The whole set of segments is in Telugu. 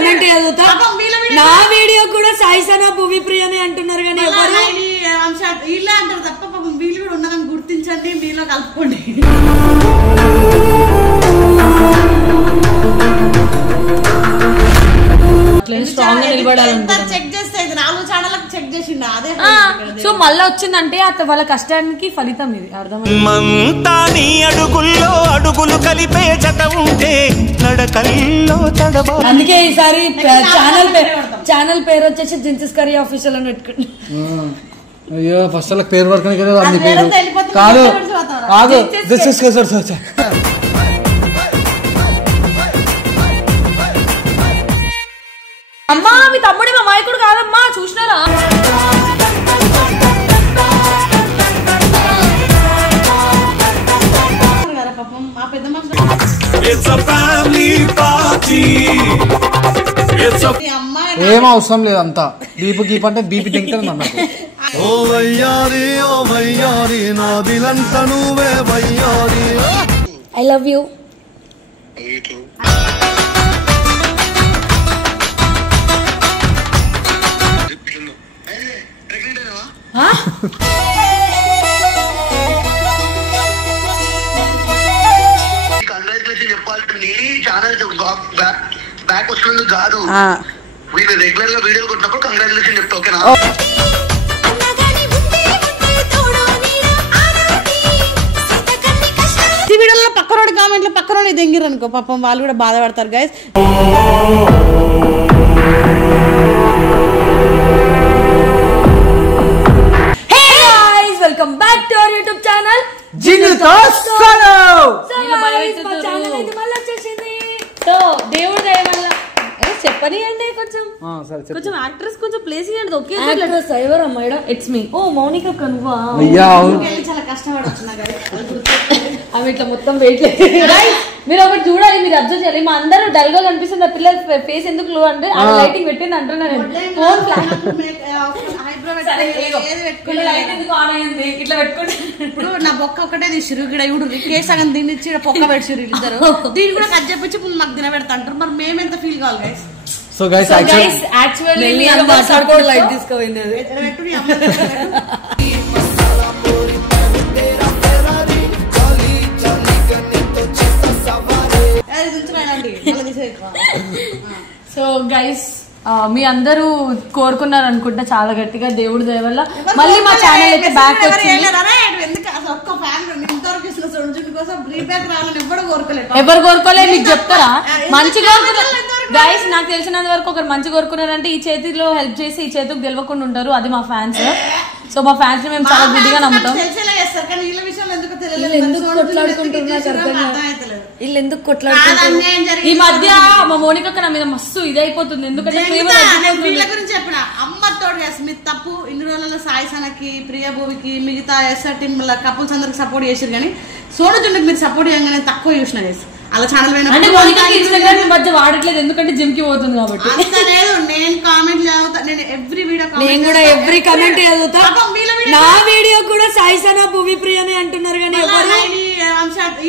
కమెంట్ చదువుతా. నా వీడియో కూడా సాయిసనా భూమి ప్రియనే అంటున్నారు కానీ ఇలా అంటారు తప్ప పాపం వీళ్ళు కూడా ఉన్నారని గుర్తించండి, మీలో కలుపుకోండి. చెక్ చేస్తే 4 ఛానళ్ళకి చెక్ చేసిండు అదే. సో మళ్ళా వచ్చిందంటే వాళ్ళ కష్టానికి ఫలితం ఇది. అర్థమైంది. అడుగుల్లో అడుగులు కలిపే జత ఉంటే నడకల్లో తడబా. అందుకే ఈసారి ఛానల్ పేరు వచ్చేసి జిన్సెస్ కర్రీ ఆఫీషియల్ అని పెట్టుకుంటా. అయ్యో ఫస్ట్ వాళ్ళకి పేరు వరకు కదా అన్ని పేరు కాదు కాదు. అమ్మా మీ తమ్ముడి మా మాయకుడు కాదమ్మా, చూసినారా? ఏం అవసరం లేదు అంతా. బీపు గీప్ అంటే బీపీ తింటారు అన్నట్టు. I love you. బ్యాక్ వస్తున్నందుకు కాదు, వీళ్ళు రెగ్యులర్ గా వీడియోలు కొట్టినప్పుడు కంగ్రాచులేషన్ చెప్తా. ఓకేనా? ఈ వీడియోలో పక్కనోడి కామెంట్లు పక్కనోడి దెంగిరు అనుకో పాపం వాళ్ళు కూడా బాధపడతారు guys. Welcome back to our YouTube channel దేవుడు దయ వల్ల చెప్పని అంటే కొంచెం యాక్ట్రెస్ కొంచెం ప్లేస్ ఇవ్వండి. ఓకే ఎవరమ్మా? It's me. ఓ మౌనిక కనువా? చాలా కష్టపడుతున్నా ఆమె ఇట్లా మొత్తం వెయిట్ లేదు. మీరు ఒకటి చూడాలి, మీరు అబ్జర్వ్ చేయాలి. మా అందరూ డల్ గా కనిపిస్తుంది, ఆ పిల్ల ఫేస్ ఎందుకు లో అంటే లైటింగ్ పెట్టింది అంటున్నారు. ఫోన్ ఇట్లా పెట్టుకుంటే ఇప్పుడు నా బొక్క ఒకటే తీసిరు, ఇక్కడ ఇప్పుడు కేసు సగం దీన్ని ఇచ్చి పొక్క పెట్టిరు ఇద్దరు. దీన్ని కూడా కట్ చెప్పించి మాకు తిన పెడతా అంటారు. మరి మేమెంత ఫీల్ కావాలి guys? So guys actually light తీసుకోయింది. సో గైస్ మీ అందరూ కోరుకున్నారు అనుకుంటా చాలా గట్టిగా, దేవుడి దయ వల్ల మళ్ళీ మా ఛానల్ అయితే బ్యాక్ వచ్చింది. ఎవరు కోరుకోలేదు మీకు చెప్తారా? మంచిగా గైస్ నాకు తెలిసినంత వరకు ఒకరు మంచి కోరుకున్నారంటే ఈ చేతిలో హెల్ప్ చేసి ఈ చేతికి గెలవకుండా ఉంటారు, అది మా ఫ్యాన్స్. సో మా ఫ్యాన్స్ మేము చాలా గుడ్డిగా నమ్ముతాం. ఈ మధ్య మా మోనిక నా మీద మస్తు ఇదైపోతుంది, ఎందుకంటే వీళ్ళ గురించి చెప్పిన అమ్మతోడు మీ తప్పు. ఇన్ని రోజులలో సాయిసనకి, ప్రియభూమికి, మిగతా ఎస్ఆర్ టీమ్ కపుల్స్ అందరికి సపోర్ట్ చేసారు, కానీ సోను జుండుకి మీరు సపోర్ట్ చేయగానే తక్కువ చూసిన అలా ఛానల్ మధ్య వాడట్లేదు ఎందుకంటే జిమ్ కి పోతుంది కాబట్టి. లేదు నేను కామెంట్ చదువుతా, నేను ఎవ్రీ వీడియో ఎవ్రీ కమెంట్ చదువుతా. నా వీడియో కూడా సాయిసనా భూమి ప్రియనే అంటున్నారు కానీ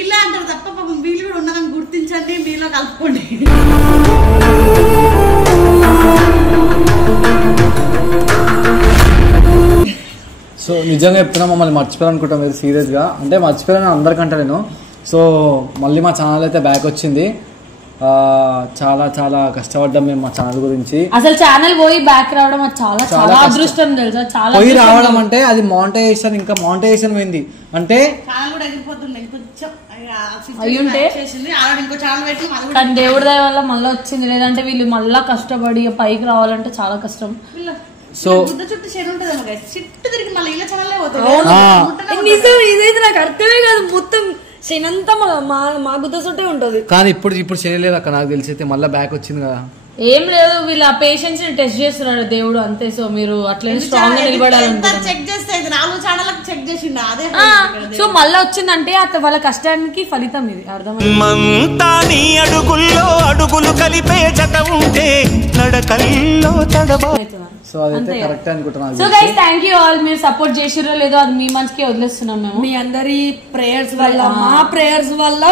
ఇలా అంటారు తప్ప పాపం వీళ్ళు కూడా ఉన్నారని గుర్తించండి, మీలో కలుపుకోండి. సో నిజంగా చెప్తున్నా, మమ్మల్ని మర్చిపోయాలనుకుంటాం మీరు సీరియస్ గా. అంటే మర్చిపోయాలని అందరికంటే నేను. సో మళ్ళీ మా ఛానల్ అయితే బ్యాక్ వచ్చింది. చాలా చాలా కష్టపడ్డాం మేము మా ఛానల్ గురించి. అసలు ఛానల్ పోయి బ్యాక్ రావడం చాలా చాలా అదృష్టం తెలుసా. చాలా పోయి రావడం అంటే అది మానిటైజేషన్, ఇంకా మానిటైజేషన్ పోయింది అంటే కానీ దేవుడి దయ వల్ల మళ్ళీ వచ్చింది. లేదంటే వీళ్ళు మళ్ళా కష్టపడి పైకి రావాలంటే చాలా కష్టం. సో ఇదైతే నాకు అర్థమే కాదు, మొత్తం శనంతా మా గుద్ద చుట్టే ఉంటది. కానీ ఇప్పుడు చేయలేదు అక్కడ, నాకు తెలిసి అయితే మళ్ళీ బ్యాక్ వచ్చింది కదా. ఏం లేదు, వీళ్ళ పేషెన్స్ ని టెస్ట్ చేస్తున్నాడు దేవుడు అంతే. సో మీరు అట్లే స్ట్రాంగ్ గా నిలబడాలంటే చెక్ చేస్తే 4 ఛానళ్ళకి చెక్ చేసిండు అదే. సో మళ్ళా వచ్చిందంటే వాళ్ళ కష్టానికి ఫలితం ఇది. అర్థమైంది. అడుగుల్లో అడుగులు కలిపే జత ఉంటే నడకల్లో తడబా. సో అదైతే కరెక్ట్ అనుకుంటున్నాను. So guys thank you all. మీరు సపోర్ట్ చేసిరో లేదో అది మీ మంచికే వదిలేస్తున్నాం మేము. మీ అందరి ప్రేయర్స్ వల్ల, మా ప్రేయర్స్ వల్ల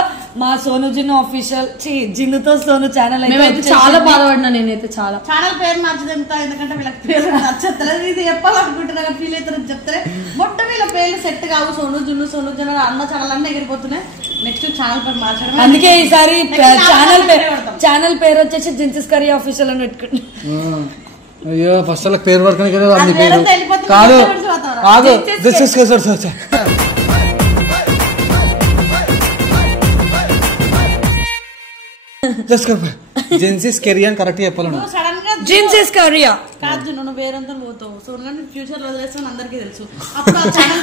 మా సోను జిన్ను ఆఫీషియల్ జిన్నుతో సోను ఛానల్ మేమైతే చాలా బాధపడినా నేనైతే చాలా. ఛానల్ పేరు మార్చదంతా ఎందుకంటే వీళ్ళకి పేరు నచ్చలేదు. ఇది చెప్పాలనుకుంటున్నా ఫీల్ అవుతారని చెప్తే మొట్ట వీళ్ళ పేర్లు సెట్ కావు. సోను జున్ను అన్న ఛానల్ అన్నీ ఎగిరిపోతున్నాయి. నెక్స్ట్ ఛానల్ పేరు మార్చడం. అందుకే ఈసారి ఛానల్ పేరు వచ్చేసి జిన్సిస్ కర్రీ ఆఫీషియల్ అని పెట్టుకుంటాం. అయ్యో ఫస్ట్ వాళ్ళకి పేరు వరకు పేరు కాదు కాదు జెన్సిస్ కెరియర్ అని కరెక్ట్ చెప్పాలను. సడన్ గా జిన్సిస్ కర్రీయా కాదు నువ్వు వేరంతా పోతావు. సోను ఫ్యూచర్ లో వదిలేస్తావు అందరికీ తెలుసు. అప్పుడు ఆ ఛానల్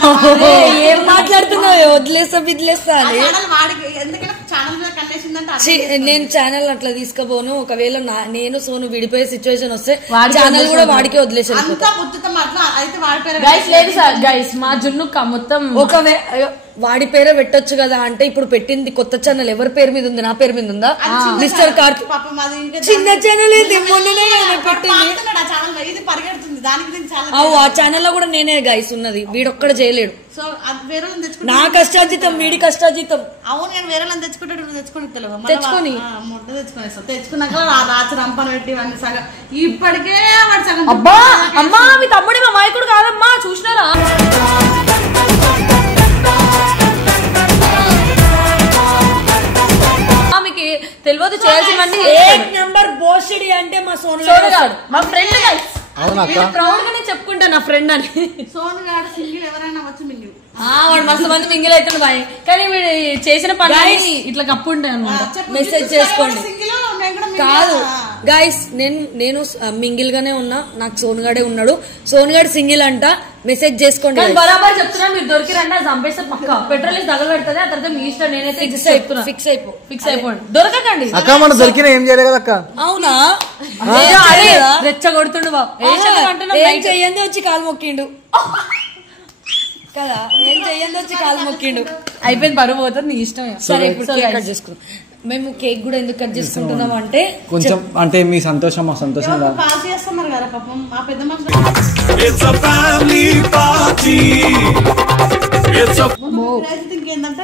ఏం మాట్లాడుతున్నావు? వదిలేస్తా వాడికి ఎందుకంటే ఛానల్ మీద కన్నేసిందంటే నేను ఛానల్ అట్లా తీసుకుపోను. ఒకవేళ నేను సోను విడిపోయే సిచ్యువేషన్ వస్తే ఛానల్ కూడా వాడికే వదిలేసాను. అంతా బుద్ధితం అట్లా అయితే వాడి పేరు గైస్ లేదు సార్ గైస్ మా జున్ను మొత్తం వాడి పేరే పెట్టొచ్చు కదా అంటే ఇప్పుడు పెట్టింది కొత్త ఛానల్ ఎవరి పేరు మీద ఉంది? నా పేరు మీద ఉందా? మిస్టర్ కార్కి చిన్న ఛానల్ ఆ ఛానల్ లో కూడా నేనే గైస్ ఉన్నది. వీడొక్కడ చేయలేడు. సో వేరే నా కష్టాజీతం వీడి కష్టాజీతం. అవును నేను వేరే తెచ్చుకుంటాడు నువ్వు తెచ్చుకొని తెచ్చుకొని ముట్ట తెచ్చుకొనేస్తావు. తెచ్చుకున్నాక రాచి రంపన పెట్టి అన్ని సగం ఇప్పటికే వాడు సగం. అబ్బా అమ్మా మీ తమ్ముడి మా మాయకుడు కాదమ్మా చూసినారా? మీకు తెలియదు చేయాల్సిందండి. నెంబర్ బోసిడి అంటే మా సోను గారు మా ఫ్రెండ్ గైస్. ప్రౌడ్ గా నేను చెప్పుకుంటా నా ఫ్రెండ్ అని. సోను గారు సింగిల్ ఎవరైనా వచ్చి మింగిల్ వాడు మస్తు మంది మింగిల్ అవుతుంది బాయ్. కానీ వీడు చేసిన పని ఇట్లా కప్పు ఉంటాయి అన్నమాట. మెసేజ్ చేసుకోండి. కాదు గైస్ నేను మింగిల్ గానే ఉన్నా. నాకు సోనుగాడే ఉన్నాడు. సోనుగాడు సింగిల్ అంట. మెసేజ్ చేసుకోండి. బరాబర్ చెప్తున్నా మీరు దొరికిరంటే చంపేస్తే పక్క పెట్రోల్ తగలబెడుతుంది. ఆ తర్వాత మీ ఇష్టం. నేనైతే ఫిక్స్ అయిపోండి. దొరకకండి అక్క. మనం దొరికిన ఏం చేయలేదు కదా అక్క. అవునా? రెచ్చగొడుతుండు బాబు. ఏం చెయ్యండి వచ్చి కాలు మొక్కిండు కదా. ఏం చెయ్యండి వచ్చి కాలు మొక్కిండు. అయిపోయింది పరువు పోతుంది నీ ఇష్టం. సరే ఇప్పుడు కేక్ కట్ చేసుకుందాం. మేము కేక్ కూడా ఎందుకు కట్ చేసుకుంటున్నాం అంటే కొంచెం అంటే మీ సంతోషం మా సంతోషం పాస్ చేస్తున్నారు కదా పాపం. మా పెద్ద ఇంకేంటంటే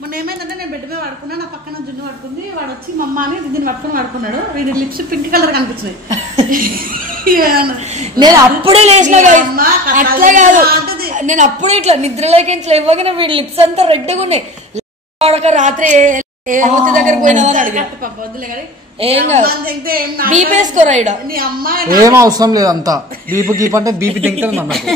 మొన్న ఏమైందంటే నేను బెడ్ మీద పడుకున్నా. నా పక్కన జున్ను పడుకుంది. వాడు వచ్చి మమ్మ అని దీన్ని పట్టుకుని పడుకున్నాడు. వీడి లిప్స్ పింక్ కలర్ కనిపించినాయి. నేను అప్పుడే లేచిన అట్లా కాదు. నేను అప్పుడే ఇట్లా నిద్రలోకి ఇట్లా ఇవ్వగానే వీడి లిప్స్ అంతా రెడ్గా ఉన్నాయి. రాత్రి దగ్గర పోయినావని అడిగాడు. ఏం కాదు బీపీ వేసుకోరా ఇడ. ఏం అవసరం లేదు. అంతా బీపు గీప్ అంటే బీపీ తింటాను అన్నట్టు.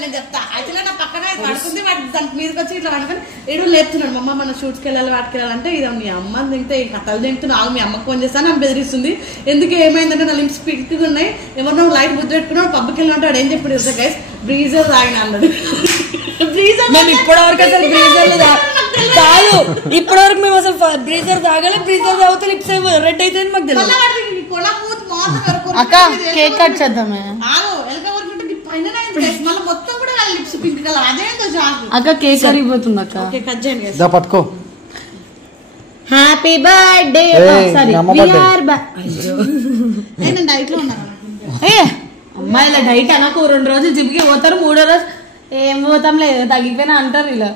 నేను చెప్తా అయితే నా పక్కన పడుకుంది. వాడు దానికి మీదకి వచ్చి ఇట్లా పడుకొని ఏడు లేపుతున్నాడు. మమ్మ మన షూట్స్కి వెళ్ళాలి వాటికి వెళ్ళాలంటే ఇది మీ అమ్మ తింటే కథలు తింటున్నావు. మీ అమ్మకు ఫోన్ చేస్తాను అని బెదిరిస్తుంది. ఎందుకు ఏమైందంటే నా లిప్స్ పిక్గా ఉన్నాయి. ఎవరినో లైట్ బుద్ధి పెట్టుకున్నాడు. పబ్కి వెళ్ళినట్టు వాడు ఏం చెప్పాడు గైస్ బ్రీజర్ తాగిన అన్నాడు. మేము ఇప్పటివరకు అసలు బ్రీజర్ కాదు. ఇప్పటివరకు మేము అసలు బ్రీజర్ తాగలే. బ్రీజర్ తాగితే లిప్స్ రెడ్ అయితే మాకు తెలియదు. అక్క కేక్ కట్ చేద్దామే. అక్క కేక్ కరిగిపోతుంది అక్క. పట్టుకో. Happy birthday. అమ్మాయిల డైట్ అనకు. 2 రోజులు జిమ్కి పోతారు. 3వ రోజు ఏం పోతాం లేదు తగ్గిపోయినా అంటారు. ఇలా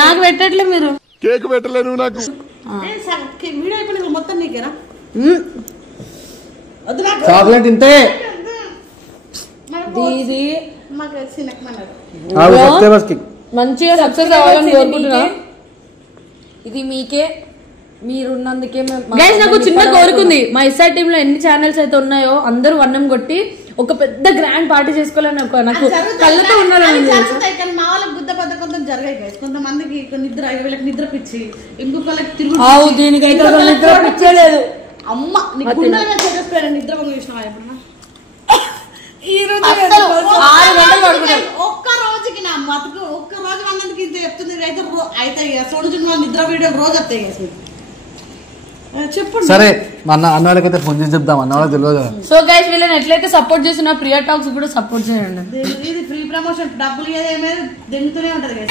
నాకు పెట్టట్లే మీరు. కేక్ పెట్టలేను నాకు. మొత్తం నీకేరా చాక్లెట్ తింటే మంచిగా సక్సెస్ అవ్వాలని కోరుకుంటున్నా. ఇది మీకే. మీరున్నందుకే నాకు చిన్న కోరుకుంది. మా ఇస్ఆర్ టీమ్ లో ఎన్ని ఛానల్స్ అయితే ఉన్నాయో అందరూ వన్నం కొట్టి ఒక పెద్ద గ్రాండ్ పార్టీ చేసుకోవాలని నాకు కళ్ళతో ఉన్నారని. మా వాళ్ళకి బుద్ధ పద్ధ కొంత జరిగాయి. కొంతమందికి నిద్ర వీళ్ళకి నిద్ర పిచ్చి ఇంకొకళ్ళకి తిరుగు. దీనికైతే నిద్ర పిచ్చలేదు. అమ్మ నిద్ర పొంగి చూసినావా ఎప్పుడన్నా? ఈ రోజు 6 గంటలు పడుకున్నాను. ఒక్క రోజుకి నా మతుకు ఒక్క రోజు అన్నందుకు ఇంత చెప్తుంది. అయితే సోను జున్ను నిద్ర వీడియో రోజు వస్తాయి. చెప్పండి సరే. అన్న వాళ్ళకైతే ఫోన్ చేసి చెప్దాం. అన్న వాళ్ళకి తెలియదు. సో గైస్ వీళ్ళని ఎట్లయితే సపోర్ట్ చేస్తున్నా ప్రియా టాక్స్ కూడా సపోర్ట్ చేయండి. ఇది ఫ్రీ ప్రమోషన్. డబ్బులు ఏమైనా దింగుతూనే ఉంటది.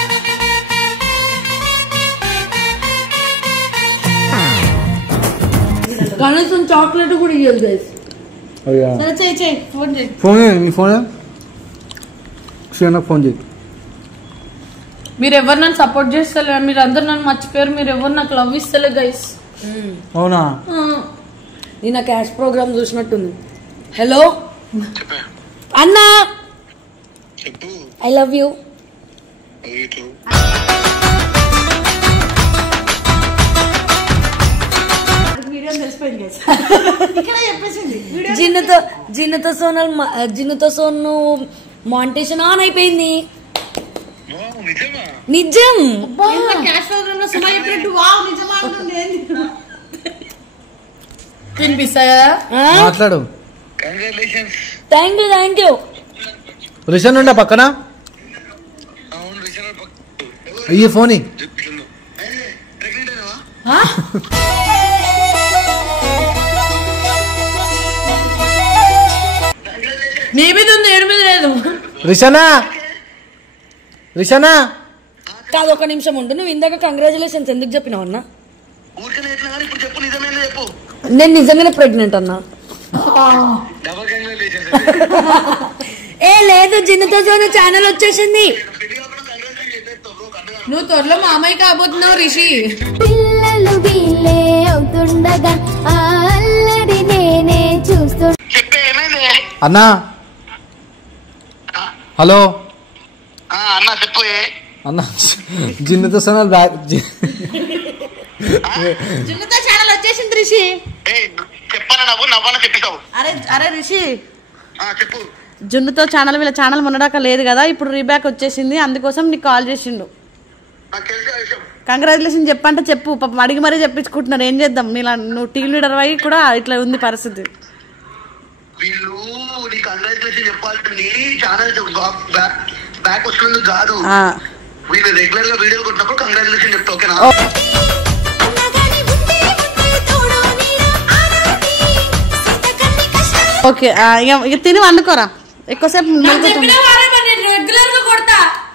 కనీసం చాక్లెట్ కూడా ఇవ్వాలి గైస్. సరే చెయ్యి ఫోన్ చేయి. ఫోన్ నీ ఫోన్ శ్రీయన్న ఫోన్ చేయి. మీరు ఎవరు నన్ను సపోర్ట్ చేస్తలేరు, మీరు అందరు నన్ను మర్చిపోయారు, మీరు ఎవరు నాకు లవ్ ఇస్తలే గైస్. అవునా? నేను క్యాష్ ప్రోగ్రామ్ చూసినట్టుంది. హలో అన్నా, ఐ లవ్ యూ. జిన్నుతో సోను మాంటేషన్ ఆన్ అయిపోయింది. నిజం. క్యాష్ ప్రోగ్రామ్ లో సుమా చెప్పినట్టు వావ్ నిజమా అంటుంది. వినిపిస్తా కదా, మాట్లాడు. Thank you. రిషన్ ఉండా పక్కన అయ్యి ఫోన్. నీ మీద ఉంది, ఏడు మీద లేదు. రిషనా కాదు, ఒక నిమిషం ఉండు. నువ్వు ఇందాక కంగ్రాచులేషన్స్ ఎందుకు చెప్పినావు అన్నా? నేను నిజంగానే ప్రెగ్నెంట్ అన్నా. ఏ లేదు, జిన్నుతో సోను ఛానల్ వచ్చేసింది. నువ్వు త్వరలో మామయ్య కాబోతున్నావు రిషి. పిల్లలు వీళ్ళే అవుతుండగా అల్లరి నేనే చూస్తూ. అన్నా హలో అన్నా చెప్పు. అన్నా జిన్నుతో సోనాల్ బ్యాక్ జిన్నుతో ఛానల్ వచ్చేసింది రిషి. చెప్పాను నవ్వన చెప్పిస్తావు. అరే రిషి చెప్పు. జున్నుతో ఛానల్ వీళ్ళ ఛానల్ మొన్నడాక లేదు కదా, ఇప్పుడు రీబ్యాక్ వచ్చేసింది, అందుకోసం నీకు కాల్ చేసిండు. కంగ్రాచులేషన్ చెప్పంటే చెప్పు. పాపం అడిగి మరీ చెప్పించుకుంటున్నారు, ఏం చేద్దాం. నీలా నువ్వు టీమ్ లీడర్ అయ్యి కూడా ఇట్లా ఉంది పరిస్థితి. వీళ్ళు నీ కంగ్రాచులేషన్ చెప్పాలి, ఛానల్ బ్యాక్ వస్తున్నందుకు కాదు. వీళ్ళు రెగ్యులర్ గా వీడియోలు కొట్టినప్పుడు కంగ్రాచులేషన్ చెప్తా. ఓకేనా? ఓకే, ఇక తిని వండుకోరా, ఎక్కువసేపు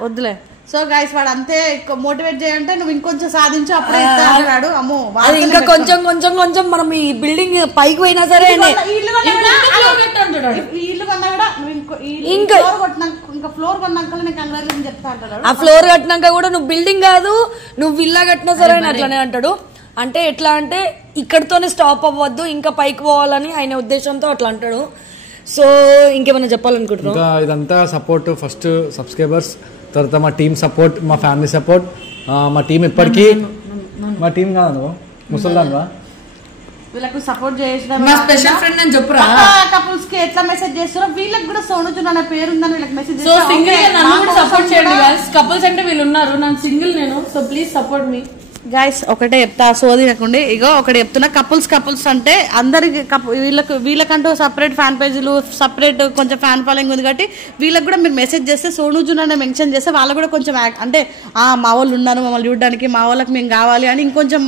వద్దులే. సో గైస్ వాడు అంతే మోటివేట్ చేయంటే నువ్వు ఇంకొంచెం సాధించు, అప్పుడే అంటాడు. అమ్మో అది ఇంకా కొంచెం కొంచెం కొంచెం మనం ఈ బిల్డింగ్ పైకి పోయినా సరే ఇల్లు కొన్నా కూడా ఇంకా ఫ్లోర్ కొన్నాక నేను కంగ్రాచులేషన్ చెప్తా అంటాడు. ఆ ఫ్లోర్ కట్టినాక కూడా నువ్వు బిల్డింగ్ కాదు, నువ్వు విల్లా కట్టినా సరే అని అట్లానే అంటాడు. అంటే ఎట్లా అంటే ఇక్కడితోనే స్టాప్ అవ్వద్దు, ఇంకా పైకి పోవాలని ఆయన ఉద్దేశంతో అట్లా అంటాడు. సో ఇంకేమైనా చెప్పాలనుకుంటున్నావు? ఇంకా ఇదంతా సపోర్ట్, ఫస్ట్ సబ్స్క్రైబర్స్, తర్వాత మా టీం సపోర్ట్, మా ఫ్యామిలీ సపోర్ట్. మా టీం ఎప్పటికీ, మా టీం కాదు ముసల్దాన్గా వీళ్ళకు సపోర్ట్ చేసిన స్పెషల్ ఫ్రెండ్ అని చెప్పురా. కపుల్స్ కి ఎట్లా మెసేజ్ చేస్తారో వీళ్ళకి కూడా సోనుజున్ అనే పేరు ఉందని వీళ్ళకి మెసేజ్ సో సింగిల్ గా నన్ను కూడా సపోర్ట్ చేయండి గైస్. కపుల్స్ అంటే వీళ్ళు ఉన్నారు, నన్ను సింగిల్ నేను. So please support me guys. ఒకటే చెప్తా, సోది కాకుండా ఇగో ఒకటి చెప్తున్నా. కపుల్స్ అంటే అందరికి వీళ్ళకంటూ సపరేట్ ఫ్యాన్ పేజీలు, సపరేట్ కొంచెం ఫ్యాన్ ఫాలోయింగ్ ఉంది కాబట్టి వీళ్ళకి కూడా మీరు మెసేజ్ చేస్తే సోనుజున్ అనే మెన్షన్ చేస్తే వాళ్ళు కూడా కొంచెం అంటే మా వాళ్ళు ఉన్నారు మమ్మల్ని చూడడానికి, మా వాళ్ళకి మేము కావాలి అని ఇంకొంచెం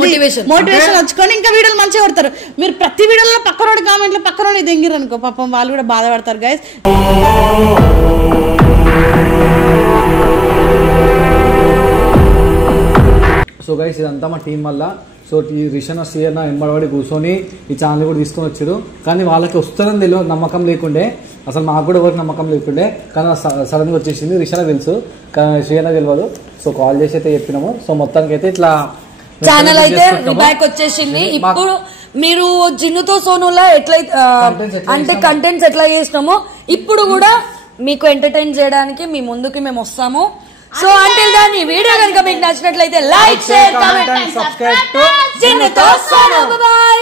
మోటివేషన్ వచ్చుకొని ఇంకా వీడియోలు మంచిగా పడతారు. మీరు ప్రతి వీడియోలో పక్కనోడి కామెంట్లో పక్కనోడి దెంగిరు అనుకో, పాపం వాళ్ళు కూడా బాధపడతారు గైస్. సో గైస్ ఇదంతా మా టీం వల్ల. సో ఈ రిషన్ శ్రీయన్న ఎంబడబడి కూర్చొని ఈ ఛానల్ కూడా తీసుకొని వచ్చారు. కానీ వాళ్ళకి వస్తుందని తెలియదు, నమ్మకం లేకుండే, అసలు మాకు కూడా ఎవరికి నమ్మకం లేకుండే. కానీ సడన్గా వచ్చేసింది. రిషన్ తెలుసు కానీ శ్రీయన్న తెలియదు. సో కాల్ చేసి అయితే చెప్పినాము. సో మొత్తానికి అయితే ఇట్లా ఛానల్ అయితే రిబ్యాక్ వచ్చేసింది. ఇప్పుడు మీరు జిన్నుతో సోనులా ఎట్లయితే అంటే కంటెంట్స్ ఎట్లా చేసినామో ఇప్పుడు కూడా మీకు ఎంటర్టైన్ చేయడానికి మీ ముందుకి మేము వస్తాము. సో అంటిల్ దాన్ని వీడియో కనుక మీకు నచ్చినట్లయితే like, share, comment, subscribe to జిన్నుతో సోను. బాయ్.